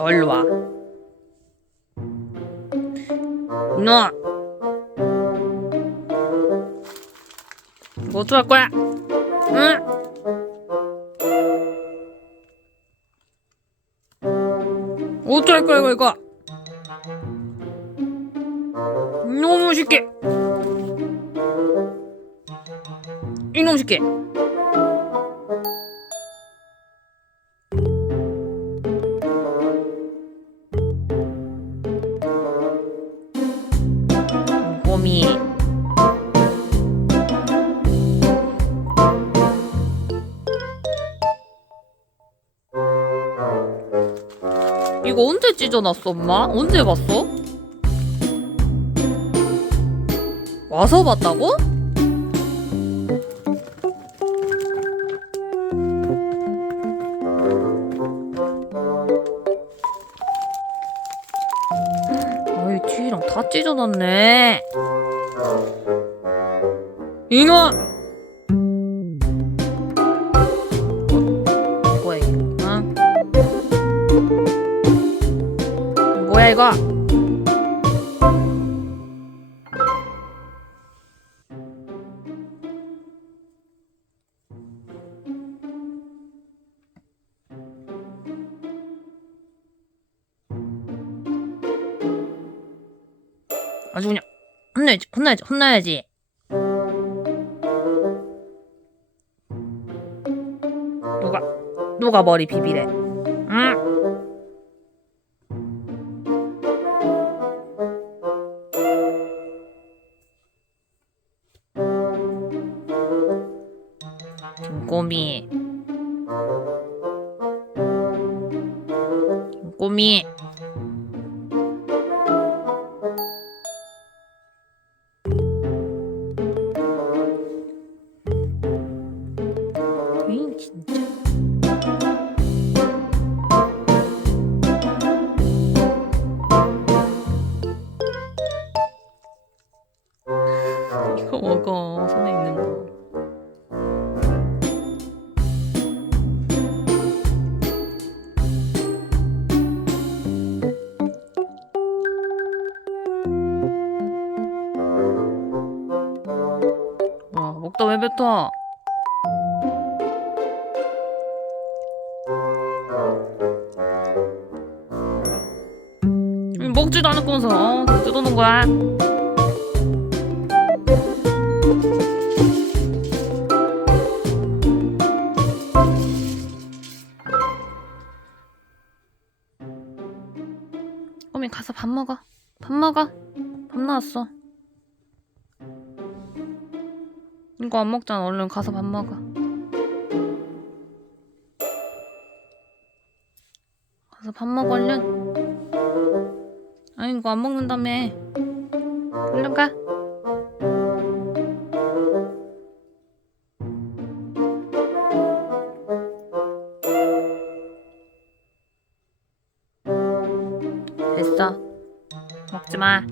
너 일로 와. 너. 이거 어떡할 거야? 응? 어떡할 거야 이거 이거? 이놈 새끼! 이놈 새끼! 이거 언제 찢어놨어 엄마? 언제 봤어? 와서 봤다고? 어이 뒤랑 다 찢어놨네 이놈! 이거. 아주 그냥 혼나야지 혼나야지 혼나야지. 누가 누가 머리 비비래? 응? 김꼬미 김꼬미 에이 진짜 와 먹다 왜 뱉어? 음, 먹지도 않았면서 어, 뜯어놓은 거야. 어미 가서 밥 먹어. 밥 먹어. 밥 나왔어 이거 안 먹잖아. 얼른 가서 밥 먹어. 가서 밥 먹어 얼른. 아니 이거 안 먹는다며. 얼른 가. 됐어. 먹지 마